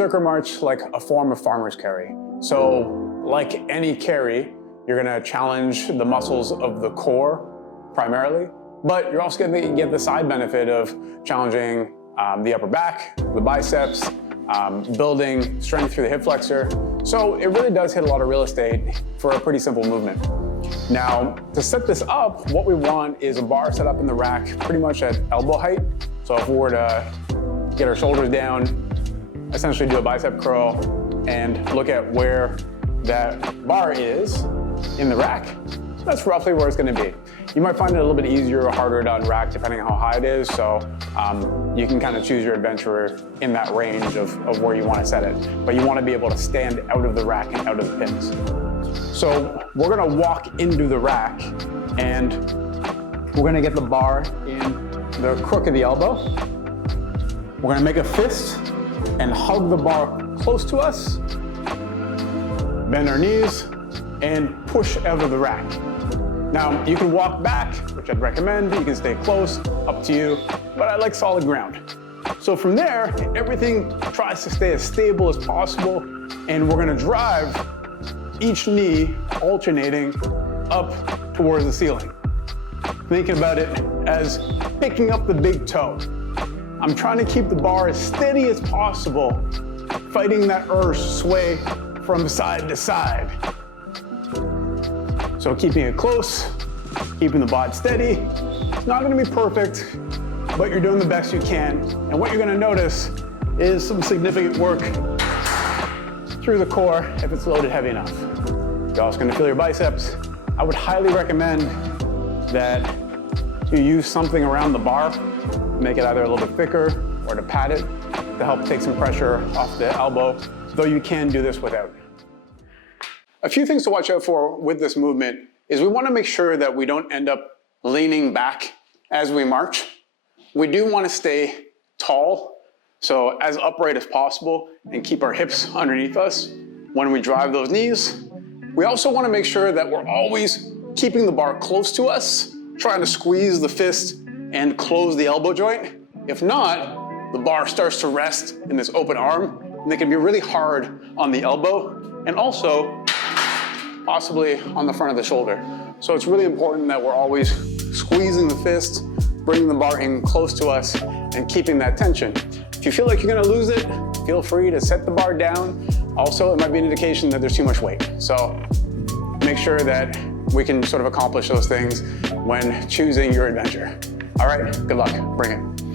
Zercher March like a form of farmer's carry. So like any carry, you're gonna challenge the muscles of the core primarily, but you're also gonna get the side benefit of challenging the upper back, the biceps, building strength through the hip flexor. So it really does hit a lot of real estate for a pretty simple movement. Now, to set this up, what we want is a bar set up in the rack pretty much at elbow height. So if we were to get our shoulders down, essentially do a bicep curl, and look at where that bar is in the rack, that's roughly where it's gonna be. You might find it a little bit easier or harder to unrack depending on how high it is, so you can kind of choose your adventure in that range of where you want to set it. But you want to be able to stand out of the rack and out of the pins. So we're gonna walk into the rack and we're gonna get the bar in the crook of the elbow. We're gonna make a fist and hug the bar close to us, bend our knees, and push out of the rack. Now, you can walk back, which I'd recommend. You can stay close, up to you, but I like solid ground. So from there, everything tries to stay as stable as possible, and we're gonna drive each knee alternating up towards the ceiling. Thinking about it as picking up the big toe. I'm trying to keep the bar as steady as possible, fighting that sway from side to side. So keeping it close, keeping the bod steady. It's not gonna be perfect, but you're doing the best you can. And what you're gonna notice is some significant work through the core if it's loaded heavy enough. You're also gonna feel your biceps. I would highly recommend that you use something around the bar, make it either a little bit thicker or to pad it to help take some pressure off the elbow, though you can do this without. A few things to watch out for with this movement is we want to make sure that we don't end up leaning back as we march. We do want to stay tall, so as upright as possible, and keep our hips underneath us when we drive those knees. We also want to make sure that we're always keeping the bar close to us, trying to squeeze the fist and close the elbow joint. If not, the bar starts to rest in this open arm, and it can be really hard on the elbow and also possibly on the front of the shoulder. So it's really important that we're always squeezing the fist, bringing the bar in close to us, and keeping that tension. If you feel like you're gonna lose it, feel free to set the bar down. Also, it might be an indication that there's too much weight. So make sure that we can sort of accomplish those things when choosing your adventure. All right, good luck, bring it.